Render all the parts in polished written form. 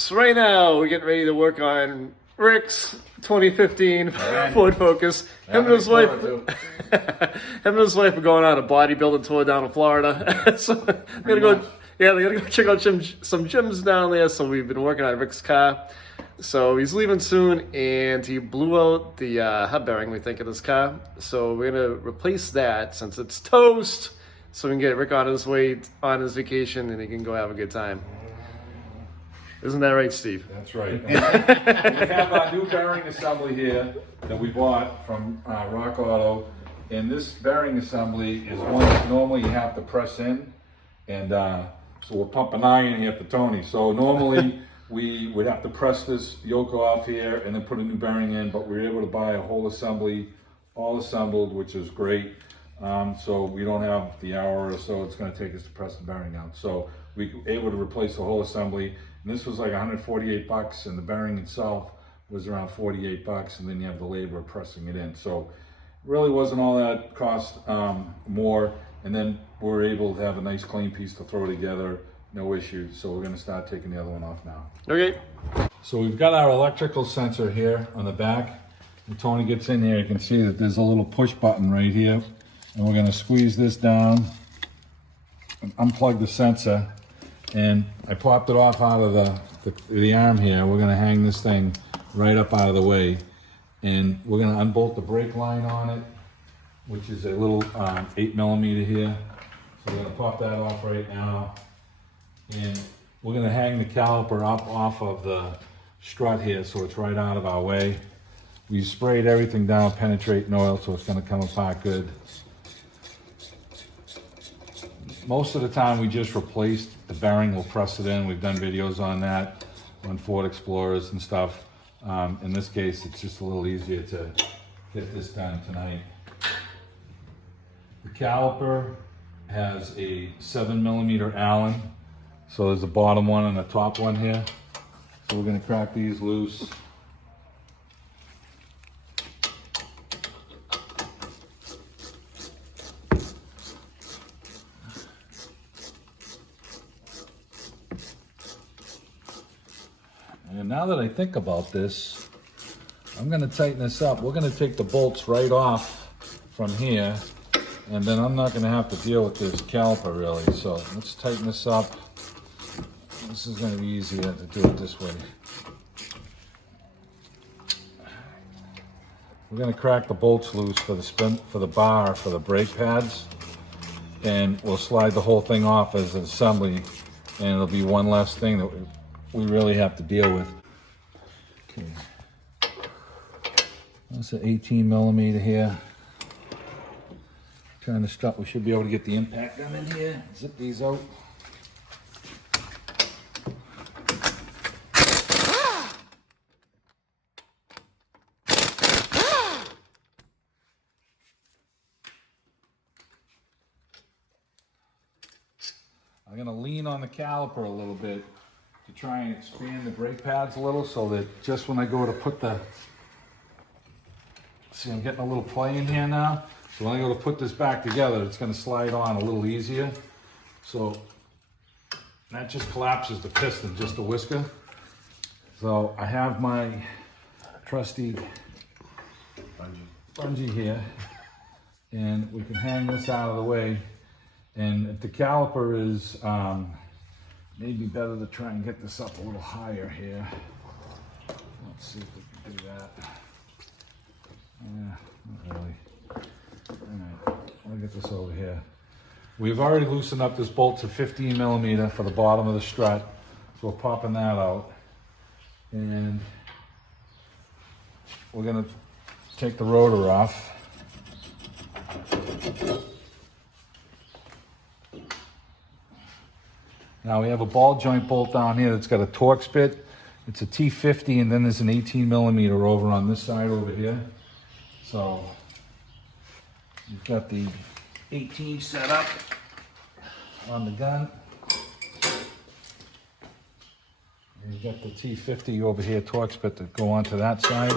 So right now we're getting ready to work on Rick's 2015 Ford Focus. Him and his wife, him and his wife are going on a bodybuilding tour down in Florida. So they're gonna go. Yeah, they're gonna go check out some gyms down there. So we've been working on Rick's car. So he's leaving soon, and he blew out the hub bearing, we think, of his car. So we're gonna replace that since it's toast. So we can get Rick on his way on his vacation, and he can go have a good time. Isn't that right, Steve? That's right. We have our new bearing assembly here that we bought from Rock Auto. And this bearing assembly is one that normally you have to press in. And so we're pumping iron here for Tony. So normally we would have to press this yoke off here and then put a new bearing in, but we were able to buy a whole assembly, all assembled, which is great. So we don't have the hour or so it's going to take us to press the bearing out. So we were able to replace the whole assembly. And this was like 148 bucks, and the bearing itself was around 48 bucks, and then you have the labor of pressing it in. So it really wasn't all that cost more, and then we're able to have a nice clean piece to throw together, no issues. So we're gonna start taking the other one off now. Okay. So we've got our electrical sensor here on the back. When Tony gets in here, you can see that there's a little push button right here, and we're gonna squeeze this down and unplug the sensor. And I popped it off out of the arm here. We're gonna hang this thing right up out of the way. And we're gonna unbolt the brake line on it, which is a little 8mm here. So we're gonna pop that off right now. And we're gonna hang the caliper up off of the strut here so it's right out of our way. We sprayed everything down, penetrating oil, so it's gonna come apart good. Most of the time we just replaced the bearing, we'll press it in. We've done videos on that, on Ford Explorers and stuff. In this case, it's just a little easier to get this done tonight. The caliper has a 7mm Allen. So there's the bottom one and the top one here. So we're gonna crack these loose. And now that I think about this, I'm gonna tighten this up. We're gonna take the bolts right off from here, and then I'm not gonna have to deal with this caliper really. So let's tighten this up. This is gonna be easier to do it this way. We're gonna crack the bolts loose for the bar, for the brake pads, and we'll slide the whole thing off as an assembly, and it'll be one less thing that we really have to deal with. Okay, that's an 18mm here. Trying to stop, we should be able to get the impact gun in here, zip these out. I'm gonna lean on the caliper a little bit to try and expand the brake pads a little so that just when I go to put the, see I'm getting a little play in here now. So when I go to put this back together, it's gonna slide on a little easier. So that just collapses the piston, just a whisker. So I have my trusty bungee here, and we can hang this out of the way. And if the caliper is, maybe better to try and get this up a little higher here. Let's see if we can do that. Yeah, not really. All right, I'll get this over here. We've already loosened up this bolt to 15mm for the bottom of the strut. So we're popping that out. And we're gonna take the rotor off. Now we have a ball joint bolt down here that's got a Torx bit. It's a T50, and then there's an 18mm over on this side over here. So you've got the 18 set up on the gun. And you've got the T50 over here, Torx bit, to go onto that side.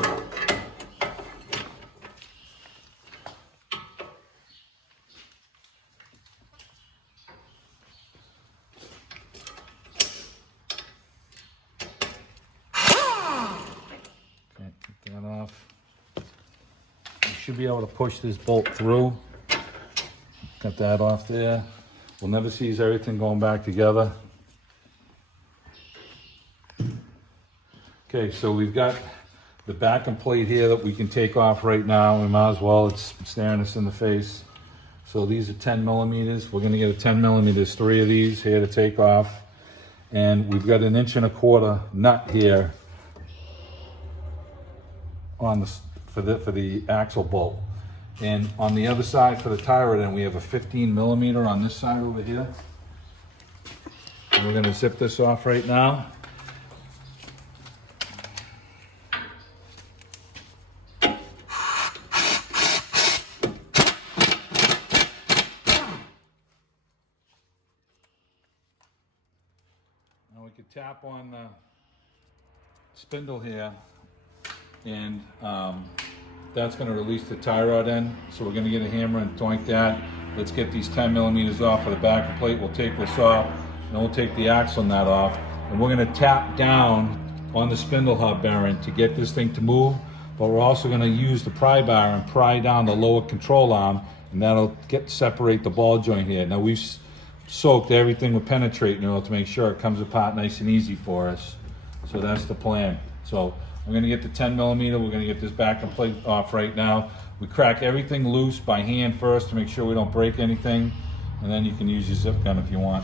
should be able to push this bolt through. Got that off there. We'll never seize everything going back together. Okay, so we've got the backing plate here that we can take off right now. We might as well, it's staring us in the face. So these are 10 millimeters. We're gonna get a 10 millimeters, 3 of these here to take off. And we've got an 1.25 inch nut here on the, for the axle bolt. And on the other side for the tie rod end, we have a 15 millimeter on this side over here. And we're gonna zip this off right now. Now we could tap on the spindle here, and that's going to release the tie rod end. So we're going to get a hammer and doink that. Let's get these 10 millimeters off of the back plate. We'll take this off, and we'll take the axle nut off, and we're going to tap down on the spindle hub bearing to get this thing to move. But we're also going to use the pry bar and pry down the lower control arm, and that'll separate the ball joint here. Now we've soaked everything with penetrate oil to make sure it comes apart nice and easy for us. So that's the plan. So I'm gonna get the 10 millimeter, we're gonna get this back plate off right now. We crack everything loose by hand first to make sure we don't break anything, and then you can use your zip gun if you want.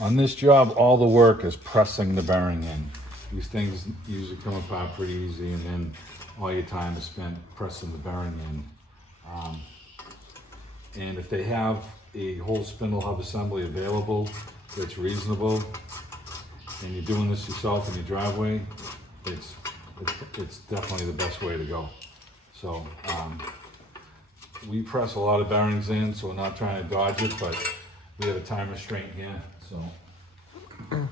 On this job, all the work is pressing the bearing in. These things usually come apart pretty easy, and then all your time is spent pressing the bearing in. And if they have a whole spindle hub assembly available that's reasonable, and you're doing this yourself in your driveway, it's definitely the best way to go. So we press a lot of bearings in, so we're not trying to dodge it, but we have a time restraint here. So okay,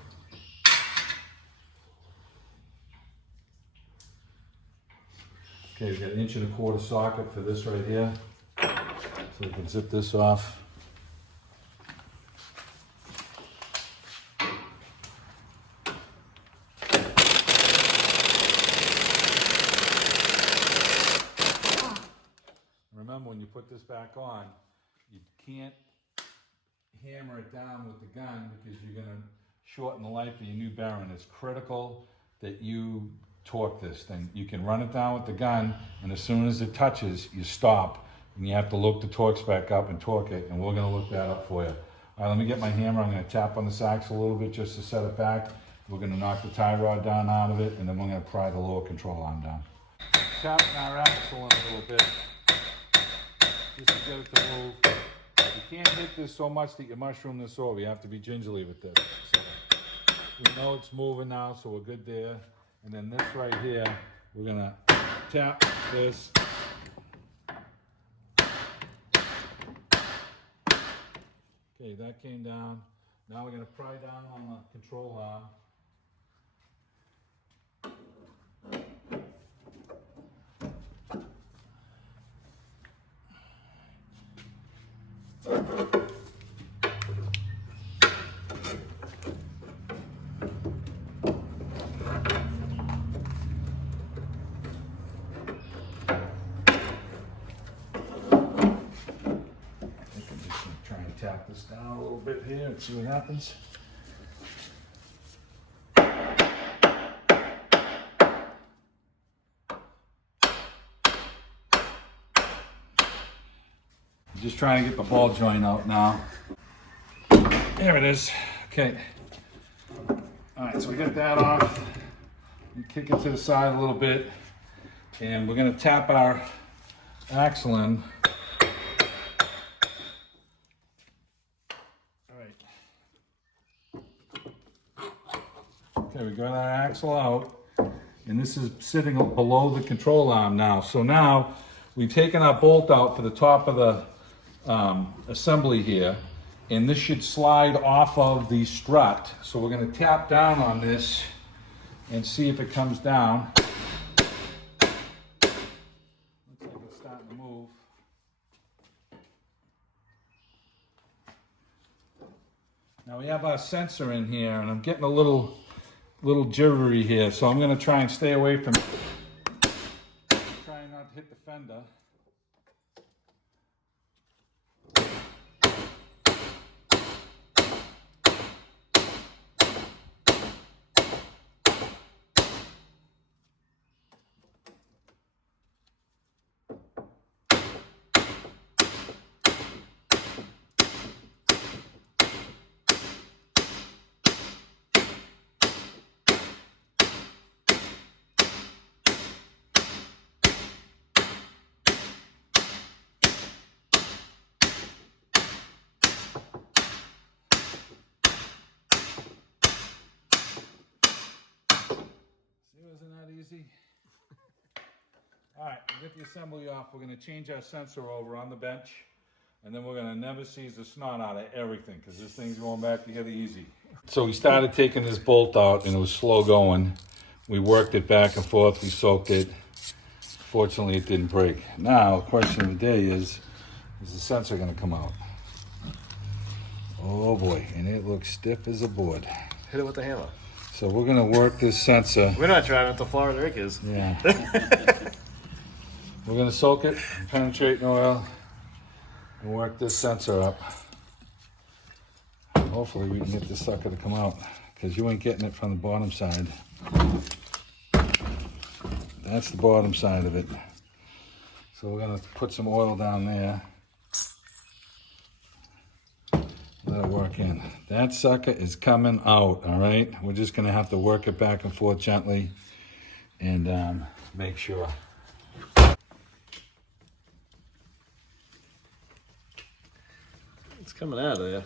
we've got an 1.25 inch socket for this right here. So we can zip this off. Remember, when you put this back on, you can't hammer it down with the gun because you're going to shorten the life of your new bearing. It's critical that you torque this thing. You can run it down with the gun, and as soon as it touches, you stop, and you have to look the torques back up and torque it, and we're going to look that up for you. All right, let me get my hammer. I'm going to tap on this axle a little bit just to set it back. We're going to knock the tie rod down out of it, and then we're going to pry the lower control arm down. Tapping our axle in a little bit just to get it to move. You can't hit this so much that you mushroom this over. You have to be gingerly with this. So we know it's moving now, so we're good there. And then this right here, we're gonna tap this. Okay, that came down. Now we're gonna pry down on the control arm. Tap this down a little bit here and see what happens. Just trying to get the ball joint out now. There it is. Okay. All right, so we got that off. We kick it to the side a little bit, and we're going to tap our axle in. Okay, we got our axle out, and this is sitting below the control arm now. So now we've taken our bolt out for the top of the assembly here, and this should slide off of the strut. So we're going to tap down on this and see if it comes down. Looks like it's starting to move. Now we have our sensor in here, and I'm getting a little jittery here, so I'm going to try and stay away from it. Try not to hit the fender. Isn't that easy? All right, get the assembly off. We're going to change our sensor over on the bench, and then we're going to never seize the snot out of everything, because this thing's going back together easy. So we started taking this bolt out, and it was slow going. We worked it back and forth. We soaked it. Fortunately, it didn't break. Now, the question of the day is the sensor going to come out? Oh boy, and it looks stiff as a board. Hit it with the hammer. So we're going to work this sensor. We're not driving it to Florida, Rick is. Yeah. We're going to soak it, penetrate in oil, and work this sensor up. Hopefully we can get this sucker to come out, because you ain't getting it from the bottom side. That's the bottom side of it. So we're going to put some oil down there. Let it work in. That sucker is coming out, all right? We're just going to have to work it back and forth gently and make sure. It's coming out of there.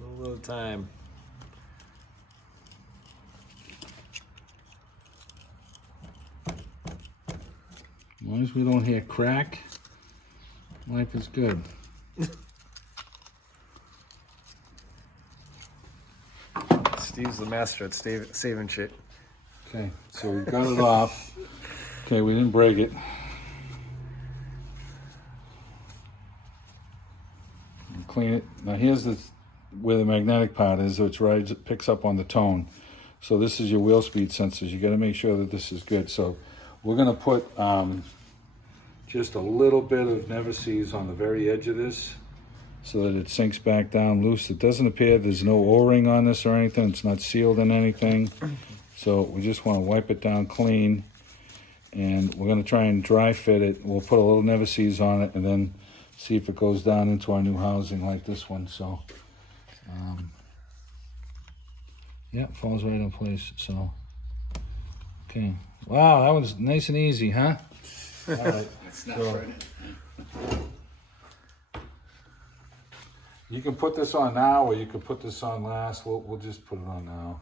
A little time. As long as we don't hear crack, life is good. Steve's the master at saving shit. Okay, so we got it off. Okay, we didn't break it. Clean it. Now here's where the magnetic part is, so it picks up on the tone. So this is your wheel speed sensors. You got to make sure that this is good. So we're going to put just a little bit of never seize on the very edge of this, so that it sinks back down loose. It doesn't appear there's no O-ring on this or anything. It's not sealed in anything. So we just want to wipe it down clean, and we're going to try and dry fit it. We'll put a little never seize on it, and then see if it goes down into our new housing like this one. So yeah, it falls right in place. So okay, wow, that was nice and easy, huh? All right. So, you can put this on now, or you can put this on last. We'll just put it on now.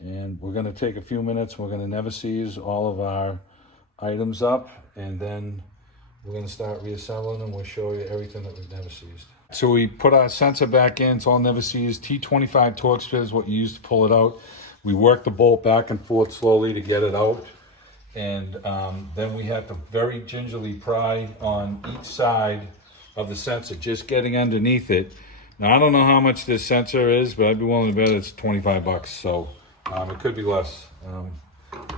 And we're going to take a few minutes. We're going to never seize all of our items up, and then we're going to start reassembling them. We'll show you everything that we've never seized. So we put our sensor back in. It's all never seized. T25 torque spit is what you use to pull it out. We work the bolt back and forth slowly to get it out. And then we have to very gingerly pry on each side of the sensor, just getting underneath it. Now, I don't know how much this sensor is, but I'd be willing to bet it's 25 bucks. So it could be less,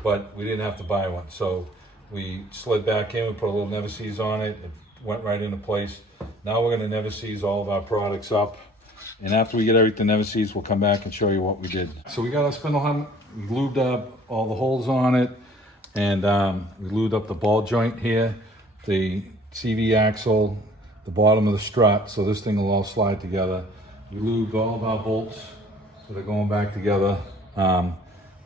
but we didn't have to buy one. So we slid back in, we put a little never seize on it. It went right into place. Now we're going to never seize all of our products up. And after we get everything never seized, we'll come back and show you what we did. So we got our spindle helmet, we glued up all the holes on it, and we glued up the ball joint here, the CV axle, the bottom of the strut, so this thing will all slide together. We lubed all of our bolts, so they're going back together.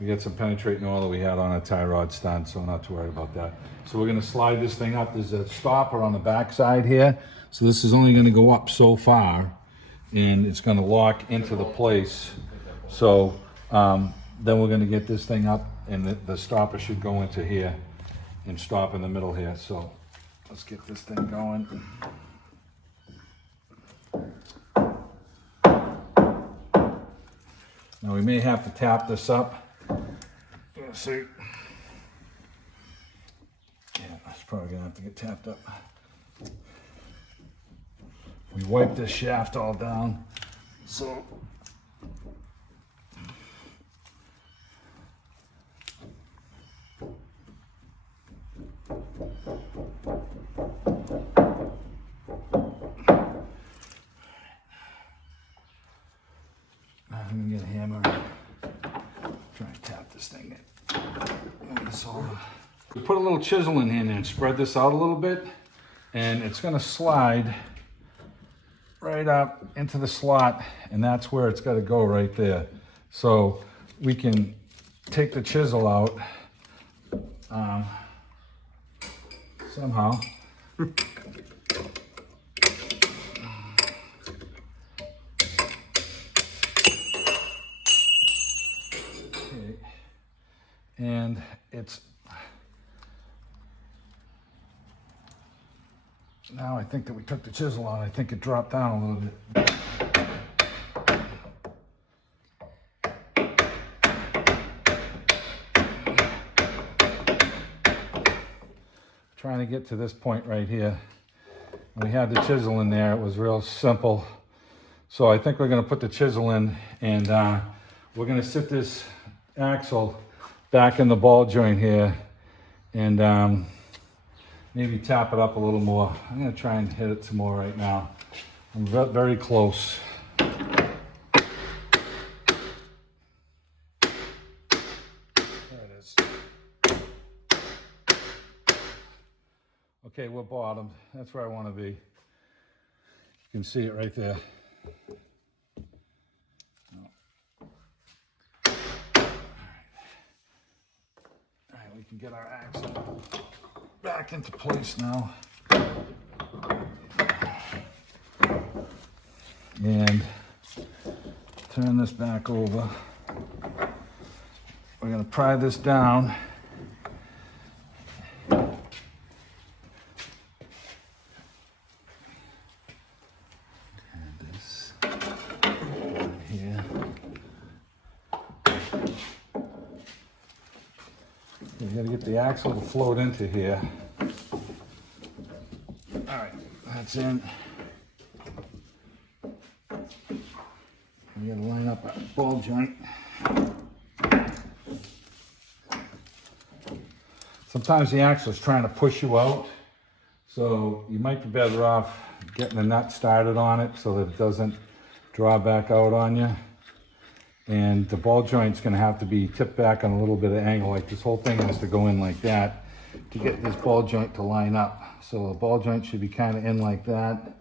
We got some penetrating oil that we had on a tie rod stand, so I'm not too worried about that. So we're gonna slide this thing up. There's a stopper on the back side here, so this is only gonna go up so far, and it's gonna lock into the place. So then we're gonna get this thing up, and the stopper should go into here and stop in the middle here. So Let's get this thing going. Now we may have to tap this up. Let's see. Yeah, it's probably gonna have to get tapped up. We wiped this shaft all down, so I'm gonna get a hammer. Try and tap this thing in. We put a little chisel in here and spread this out a little bit, and it's gonna slide right up into the slot, and that's where it's got to go right there. So we can take the chisel out somehow. Okay. And it's now I think that we took the chisel out, I think it dropped down a little bit. Trying to get to this point right here. We had the chisel in there, it was real simple. So I think we're gonna put the chisel in, and we're gonna sit this axle back in the ball joint here, and maybe tap it up a little more. I'm gonna try and hit it some more right now. I'm very close. There it is. Okay, we're bottomed. That's where I want to be. You can see it right there. All right, we can get our axle back into place now. And turn this back over. We're going to pry this down. You got to get the axle to float into here. All right, that's in. We got to line up our ball joint. Sometimes the axle is trying to push you out, so you might be better off getting the nut started on it so that it doesn't draw back out on you. And the ball joint's gonna have to be tipped back on a little bit of angle, like this whole thing has to go in like that to get this ball joint to line up. So the ball joint should be kind of in like that.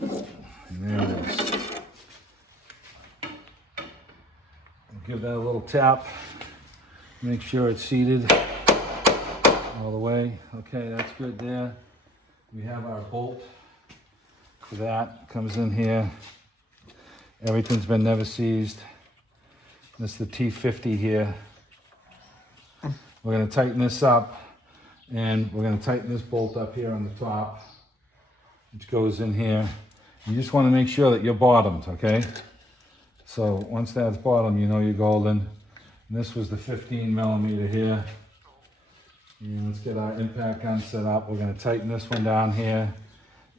And there it is. Give that a little tap. Make sure it's seated all the way. Okay, that's good there. We have our bolt for that, comes in here. Everything's been never seized. This is the T50 here. We're gonna tighten this up, and we're gonna tighten this bolt up here on the top, which goes in here. You just wanna make sure that you're bottomed, okay? So once that's bottom, you know you're golden. And this was the 15 millimeter here. And let's get our impact gun set up. We're going to tighten this one down here,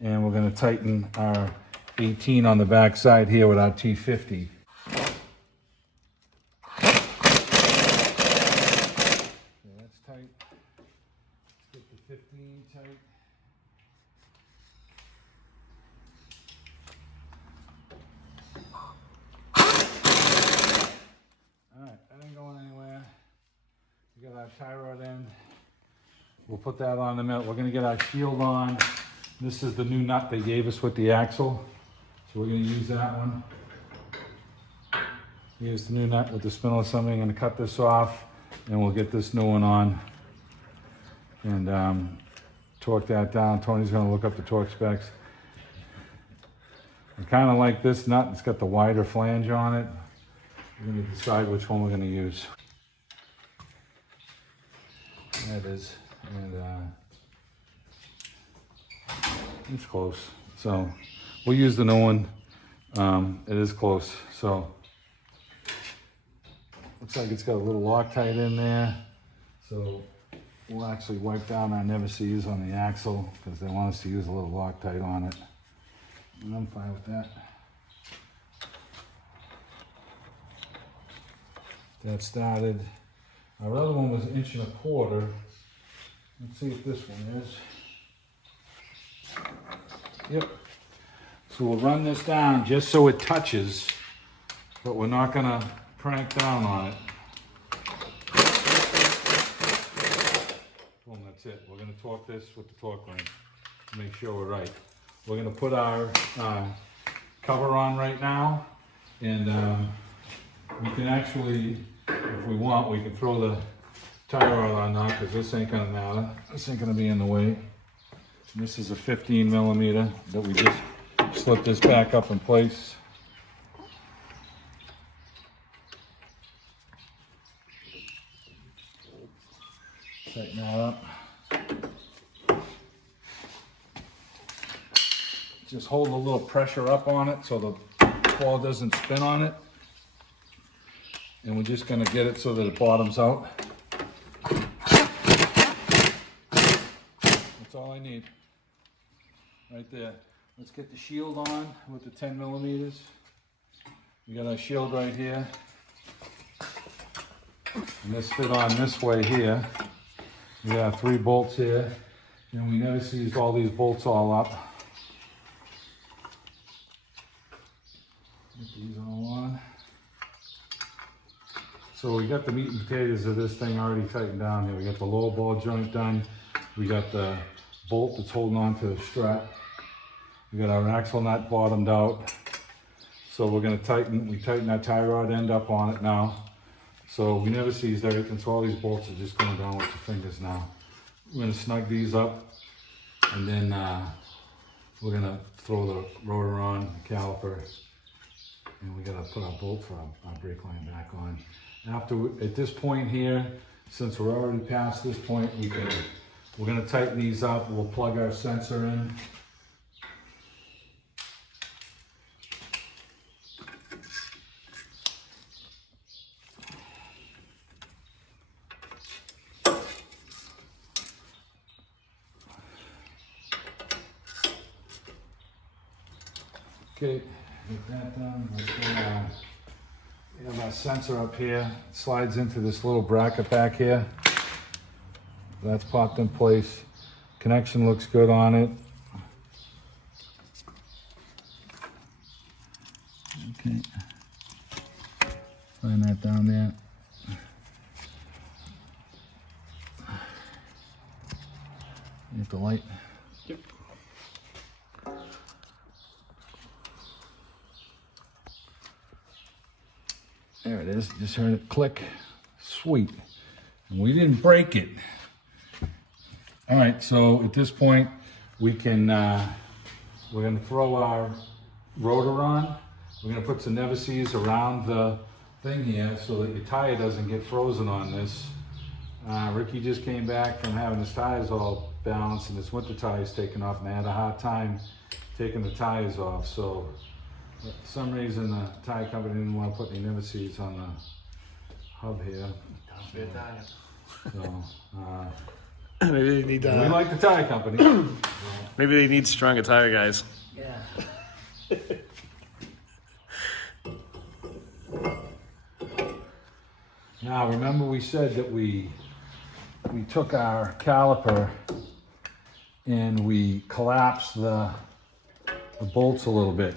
and we're going to tighten our 18 on the back side here with our T50. Okay, that's tight. Let's get the 15 tight. All right, that ain't going anywhere. We got our tie rod in. We'll put that on in a minute. We're gonna get our shield on. This is the new nut they gave us with the axle. So we're gonna use that one. Use the new nut with the spindle assembly. I'm gonna cut this off, and we'll get this new one on. And torque that down. Tony's gonna look up the torque specs. I kinda like this nut. It's got the wider flange on it. We're gonna decide which one we're gonna use. That is, and it's close. So we'll use the new one. It is close. So looks like it's got a little Loctite in there. So we'll actually wipe down our never sees on the axle because they want us to use a little Loctite on it. And I'm fine with that. That started. Our other one was 1.25 inches. Let's see if this one is. Yep. So we'll run this down just so it touches, but we're not gonna crank down on it. Boom, that's it. We're gonna torque this with the torque wrench to make sure we're right. We're gonna put our cover on right now, and we can actually, if we want, we can throw the tie rod on now because this ain't gonna matter. This ain't gonna be in the way. And this is a 15 millimeter that we just slip this back up in place. Tighten that up. Just hold a little pressure up on it so the ball doesn't spin on it. And we're just gonna get it so that it bottoms out. That's all I need. Right there. Let's get the shield on with the 10 millimeters. We got our shield right here. And this fit on this way here. We got 3 bolts here. And we never seized all these bolts all up. Get these all on. So we got the meat and potatoes of this thing already tightened down here. We got the lower ball joint done. We got the bolt that's holding on to the strap. We got our axle nut bottomed out. So we're gonna we tighten that tie rod end up on it now. So we never seized everything, so all these bolts are just going down with your fingers now. We're gonna snug these up, and then we're gonna throw the rotor on, the caliper, and we gotta put our bolt for our brake line back on. At this point here, since we're already past this point, we're gonna tighten these up. We'll plug our sensor in. Okay, get that done. We have our sensor up here. It slides into this little bracket back here. That's popped in place. Connection looks good on it. Okay. Find that down there. Get the light. Yep. There it is. Just heard it click. Sweet. And we didn't break it. All right, so at this point, we can, we're gonna throw our rotor on. We're gonna put some never sees around the thing here so that your tire doesn't get frozen on this. Ricky just came back from having his tires all balanced and his winter tires taken off, and they had a hard time taking the tires off. So for some reason, the tire company didn't want to put any never sees on the hub here. So, Maybe they need. we like the tire company. Maybe they need stronger tire guys. Yeah. Now, remember we said that we took our caliper and we collapsed the bolts a little bit.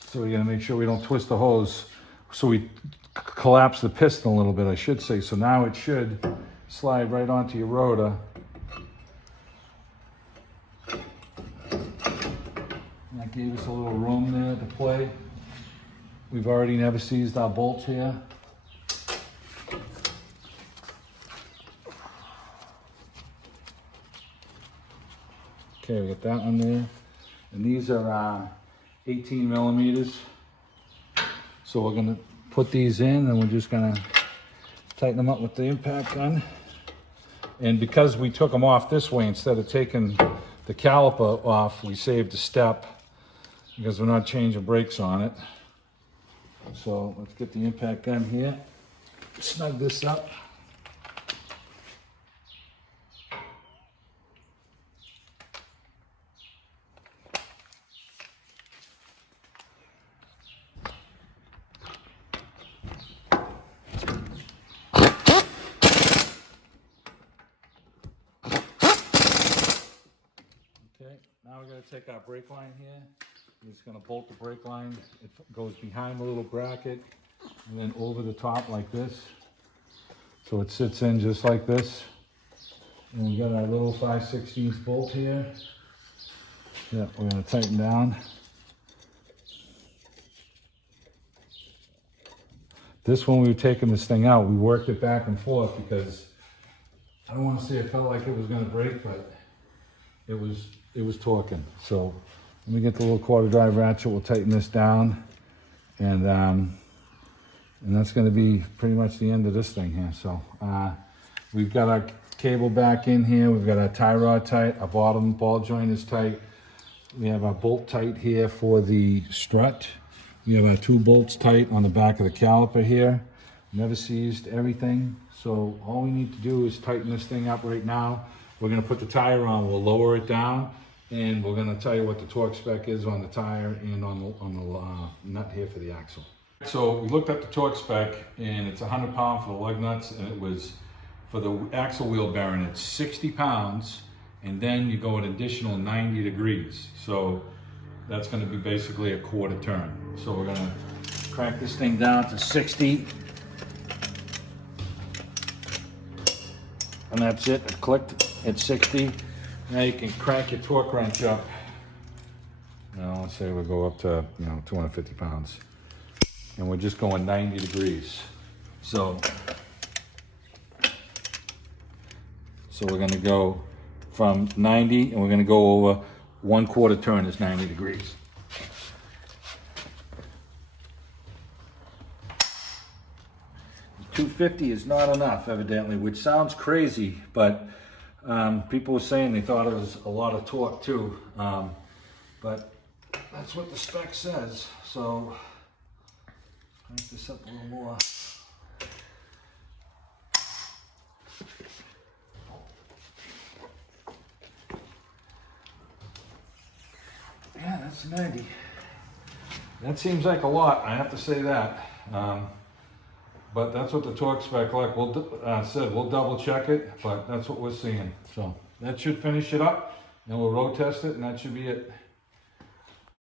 So we gotta make sure we don't twist the hose. So we collapse the piston a little bit, I should say. So now it should slide right onto your rotor. And that gave us a little room there to play. We've already never seized our bolts here. Okay, we got that one there. And these are 18 millimeters. So we're gonna put these in and we're just gonna tighten them up with the impact gun. And because we took them off this way, instead of taking the caliper off, we saved a step because we're not changing brakes on it. So let's get the impact gun here, snug this up. Okay, now we're going to take our brake line here. We're just going to bolt the brake line. It goes behind the little bracket and then over the top like this. So it sits in just like this. And we got our little 5/16 bolt here. Yeah, we're going to tighten down. This one, we were taking this thing out, we worked it back and forth because I don't want to say it felt like it was going to break, but it was torquing. So let me get the little quarter drive ratchet. We'll tighten this down, and that's going to be pretty much the end of this thing here. So we've got our cable back in here. We've got our tie rod tight. Our bottom ball joint is tight. We have our bolt tight here for the strut. We have our 2 bolts tight on the back of the caliper here. Never seized everything. So all we need to do is tighten this thing up right now. We're going to put the tire on. We'll lower it down, and we're going to tell you what the torque spec is on the tire and on the nut here for the axle. So we looked up the torque spec, and it's 100 pounds for the lug nuts, and it was for the axle wheel bearing, it's 60 pounds, and then you go an additional 90 degrees. So that's going to be basically a quarter turn. So we're going to crank this thing down to 60. And that's it. It clicked at 60. Now you can crank your torque wrench up. Now let's say we'll go up to 250 pounds. And we're just going 90 degrees. So we're going to go from 90, and we're going to go over 1/4 turn is 90 degrees. $250 is not enough, evidently, which sounds crazy, but people were saying they thought it was a lot of torque too. But that's what the spec says. So crank this up a little more. Yeah, that's 90. That seems like a lot, I have to say that. But that's what the torque spec like. We'll double check it, but that's what we're seeing. So that should finish it up, and we'll road test it, and that should be it.